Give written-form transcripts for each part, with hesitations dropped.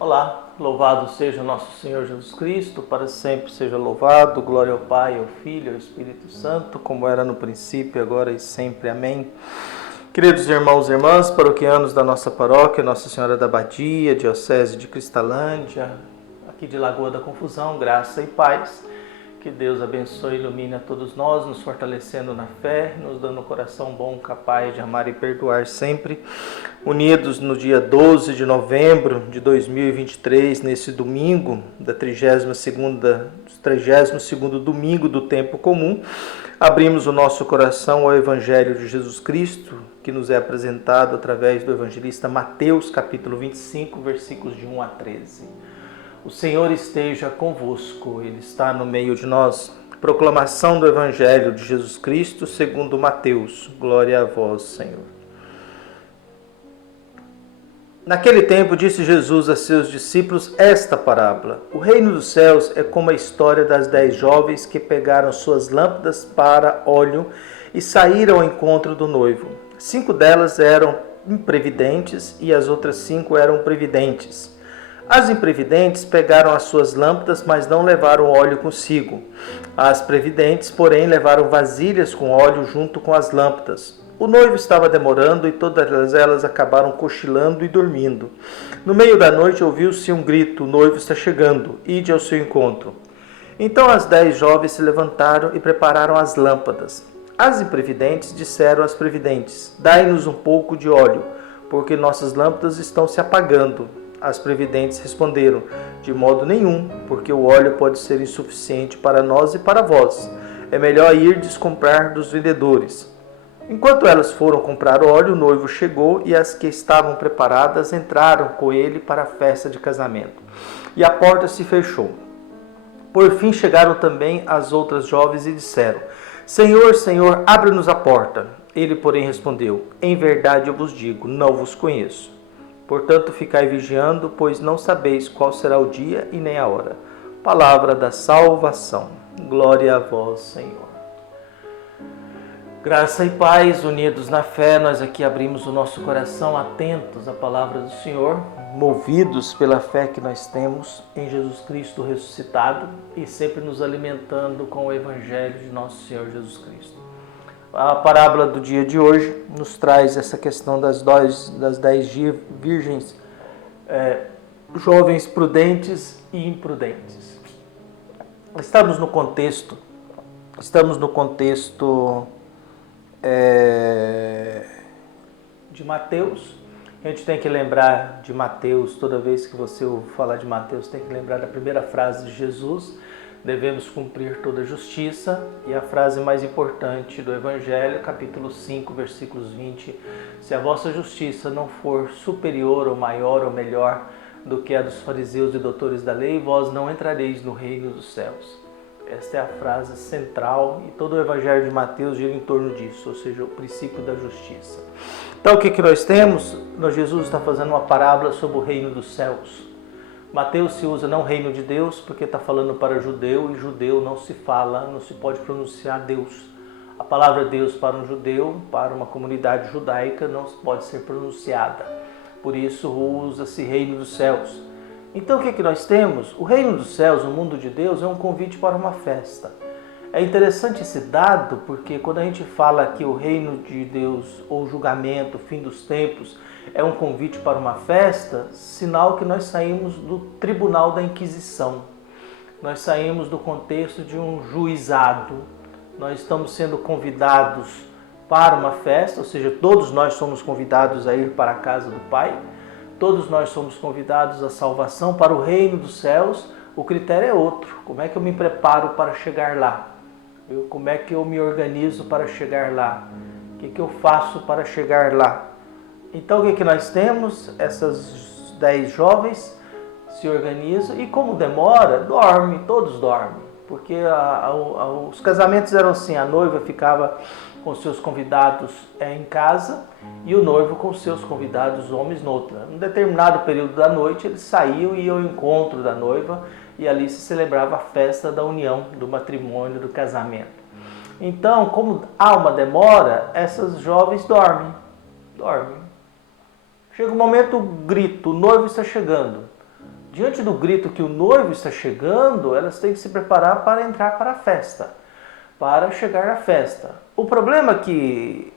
Olá, louvado seja o nosso Senhor Jesus Cristo, para sempre seja louvado, glória ao Pai, ao Filho, ao Espírito Santo, como era no princípio, agora e sempre. Amém. Queridos irmãos e irmãs, paroquianos da nossa paróquia, Nossa Senhora da Abadia, Diocese de Cristalândia, aqui de Lagoa da Confusão, graça e paz. Que Deus abençoe e ilumine a todos nós, nos fortalecendo na fé, nos dando um coração bom, capaz de amar e perdoar sempre. Unidos no dia 12 de novembro de 2023, nesse domingo, da 32º domingo do tempo comum, abrimos o nosso coração ao Evangelho de Jesus Cristo, que nos é apresentado através do evangelista Mateus, capítulo 25, versículos de 1 a 13. O Senhor esteja convosco, Ele está no meio de nós. Proclamação do Evangelho de Jesus Cristo segundo Mateus. Glória a vós, Senhor. Naquele tempo disse Jesus a seus discípulos esta parábola. O reino dos céus é como a história das 10 jovens que pegaram suas lâmpadas para óleo e saíram ao encontro do noivo. 5 delas eram imprevidentes e as outras 5 eram previdentes. As imprevidentes pegaram as suas lâmpadas, mas não levaram óleo consigo. As previdentes, porém, levaram vasilhas com óleo junto com as lâmpadas. O noivo estava demorando e todas elas acabaram cochilando e dormindo. No meio da noite ouviu-se um grito: o noivo está chegando, ide ao seu encontro. Então as 10 jovens se levantaram e prepararam as lâmpadas. As imprevidentes disseram às previdentes: dai-nos um pouco de óleo, porque nossas lâmpadas estão se apagando. As previdentes responderam: de modo nenhum, porque o óleo pode ser insuficiente para nós e para vós. É melhor irdes comprar dos vendedores. Enquanto elas foram comprar óleo, o noivo chegou e as que estavam preparadas entraram com ele para a festa de casamento. E a porta se fechou. Por fim chegaram também as outras jovens e disseram: Senhor, Senhor, abre-nos a porta. Ele, porém, respondeu: em verdade eu vos digo, não vos conheço. Portanto, ficai vigiando, pois não sabeis qual será o dia e nem a hora. Palavra da salvação. Glória a vós, Senhor. Graça e paz, unidos na fé, nós aqui abrimos o nosso coração atentos à palavra do Senhor, movidos pela fé que nós temos em Jesus Cristo ressuscitado e sempre nos alimentando com o Evangelho de nosso Senhor Jesus Cristo. A parábola do dia de hoje nos traz essa questão das 10 virgens, jovens prudentes e imprudentes. Estamos no contexto de Mateus. A gente tem que lembrar de Mateus, toda vez que você falar de Mateus, tem que lembrar da primeira frase de Jesus: devemos cumprir toda a justiça. E a frase mais importante do Evangelho, capítulo 5, versículos 20: se a vossa justiça não for superior ou maior ou melhor do que a dos fariseus e doutores da lei, vós não entrareis no reino dos céus. Esta é a frase central e todo o Evangelho de Mateus gira em torno disso, ou seja, o princípio da justiça. Então o que nós temos? Jesus está fazendo uma parábola sobre o reino dos céus. Mateus se usa não reino de Deus, porque está falando para judeu, e judeu não se fala, não se pode pronunciar Deus. A palavra Deus para um judeu, para uma comunidade judaica, não pode ser pronunciada. Por isso usa-se reino dos céus. Então o que nós temos? O reino dos céus, o mundo de Deus, é um convite para uma festa. É interessante esse dado, porque quando a gente fala que o reino de Deus, ou julgamento, fim dos tempos, é um convite para uma festa, sinal que nós saímos do tribunal da Inquisição. Nós saímos do contexto de um juizado. Nós estamos sendo convidados para uma festa, ou seja, todos nós somos convidados a ir para a casa do Pai. Todos nós somos convidados à salvação, para o reino dos céus. O critério é outro. Como é que eu me preparo para chegar lá? Como é que eu me organizo para chegar lá? O que eu faço para chegar lá? Então o que nós temos? Essas 10 jovens se organizam e, como demora, todos dormem. Porque os casamentos eram assim: a noiva ficava com seus convidados em casa e o noivo com seus convidados homens noutra. Em determinado período da noite eles saíam e iam ao encontro da noiva, e ali se celebrava a festa da união, do matrimônio, do casamento. Então, como há uma demora, essas jovens dormem. Chega um momento, o grito: o noivo está chegando. Diante do grito que o noivo está chegando, elas têm que se preparar para entrar para a festa, para chegar à festa. O problema é que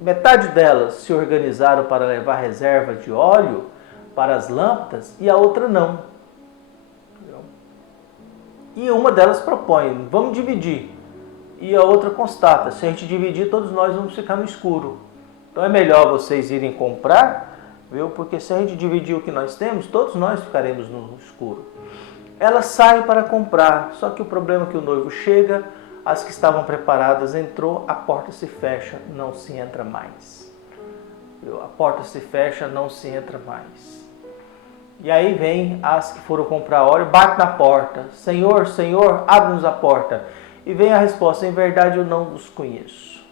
metade delas se organizaram para levar reserva de óleo para as lâmpadas e a outra não. E uma delas propõe, vamos dividir. E a outra constata, se a gente dividir, todos nós vamos ficar no escuro. Então é melhor vocês irem comprar, viu? Porque se a gente dividir o que nós temos, todos nós ficaremos no escuro. Elas saem para comprar, só que o problema é que o noivo chega, as que estavam preparadas entrou, a porta se fecha, não se entra mais. Viu? A porta se fecha, não se entra mais. E aí vem as que foram comprar óleo, bate na porta. Senhor, Senhor, abre-nos a porta. E vem a resposta, em verdade eu não vos conheço.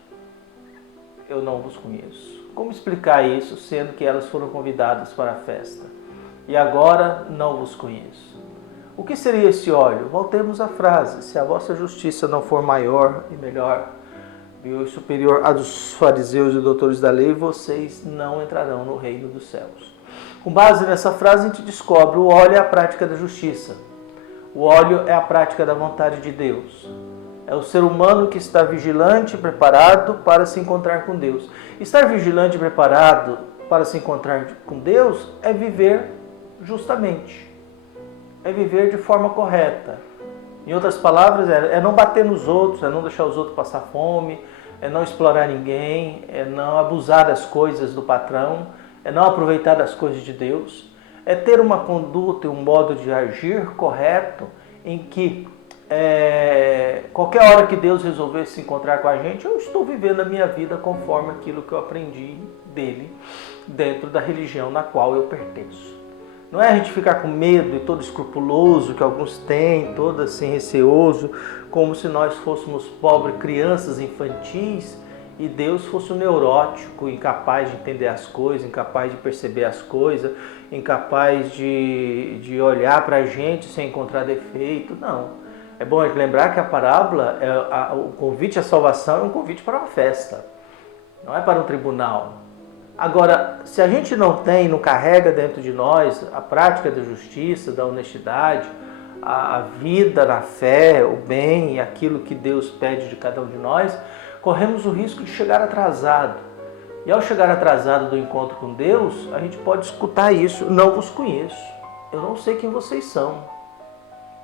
Eu não vos conheço. Como explicar isso, sendo que elas foram convidadas para a festa? E agora não vos conheço. O que seria esse óleo? Voltemos à frase, se a vossa justiça não for maior e melhor, e superior à dos fariseus e doutores da lei, vocês não entrarão no reino dos céus. Com base nessa frase, a gente descobre o óleo é a prática da justiça. O óleo é a prática da vontade de Deus. É o ser humano que está vigilante e preparado para se encontrar com Deus. Estar vigilante e preparado para se encontrar com Deus é viver justamente. É viver de forma correta. Em outras palavras, é não bater nos outros, é não deixar os outros passar fome, é não explorar ninguém, é não abusar das coisas do patrão, é não aproveitar das coisas de Deus, é ter uma conduta e um modo de agir correto em que qualquer hora que Deus resolver se encontrar com a gente, eu estou vivendo a minha vida conforme aquilo que eu aprendi dele dentro da religião na qual eu pertenço. Não é a gente ficar com medo e todo escrupuloso que alguns têm, todo assim receoso, como se nós fôssemos pobres crianças infantis e Deus fosse um neurótico, incapaz de entender as coisas, incapaz de perceber as coisas, incapaz de olhar para a gente sem encontrar defeito. Não. É bom a gente lembrar que a parábola, o convite à salvação é um convite para uma festa, não é para um tribunal. Agora, se a gente não tem, não carrega dentro de nós a prática da justiça, da honestidade, a vida na fé, o bem e aquilo que Deus pede de cada um de nós, corremos o risco de chegar atrasado. E ao chegar atrasado do encontro com Deus, a gente pode escutar isso, não vos conheço, eu não sei quem vocês são.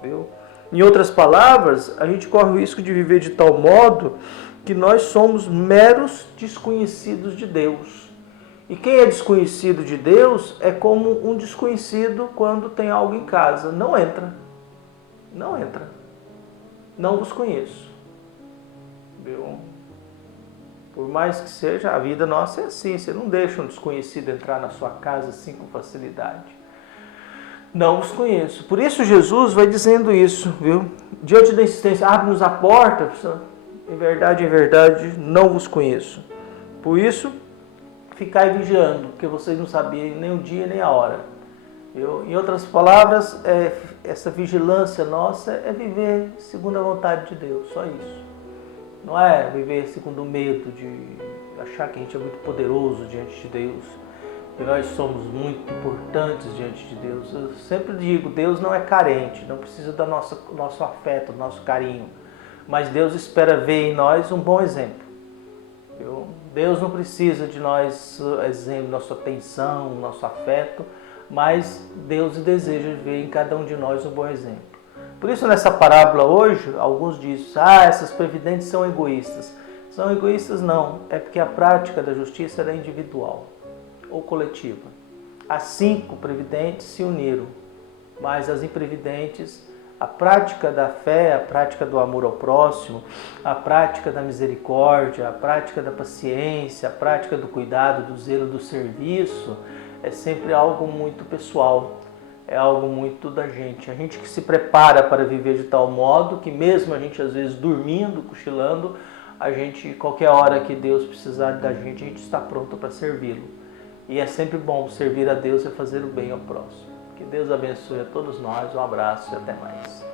Viu? Em outras palavras, a gente corre o risco de viver de tal modo que nós somos meros desconhecidos de Deus. E quem é desconhecido de Deus é como um desconhecido quando tem algo em casa. Não entra. Não entra. Não vos conheço. Viu? Por mais que seja, a vida nossa é assim. Você não deixa um desconhecido entrar na sua casa assim com facilidade. Não vos conheço. Por isso Jesus vai dizendo isso, viu? Diante da insistência, abre-nos a porta. Em verdade, não vos conheço. Por isso, ficai vigiando, porque vocês não sabiam nem o dia nem a hora. Em outras palavras, essa vigilância nossa é viver segundo a vontade de Deus, só isso. Não é viver segundo o medo de achar que a gente é muito poderoso diante de Deus, que nós somos muito importantes diante de Deus. Eu sempre digo, Deus não é carente, não precisa do nosso afeto, do nosso carinho, mas Deus espera ver em nós um bom exemplo. Deus não precisa de nós, exemplo, nossa atenção, nosso afeto, mas Deus deseja ver em cada um de nós um bom exemplo. Por isso, nessa parábola hoje, alguns dizem, essas previdentes são egoístas. São egoístas não, é porque a prática da justiça é individual ou coletiva. As 5 previdentes se uniram, mas as imprevidentes, a prática da fé, a prática do amor ao próximo, a prática da misericórdia, a prática da paciência, a prática do cuidado, do zelo, do serviço, é sempre algo muito pessoal, é algo muito da gente. A gente que se prepara para viver de tal modo que mesmo a gente às vezes dormindo, cochilando, a gente, qualquer hora que Deus precisar da gente, a gente está pronto para servi-lo. E é sempre bom servir a Deus e fazer o bem ao próximo. Que Deus abençoe a todos nós, um abraço e até mais.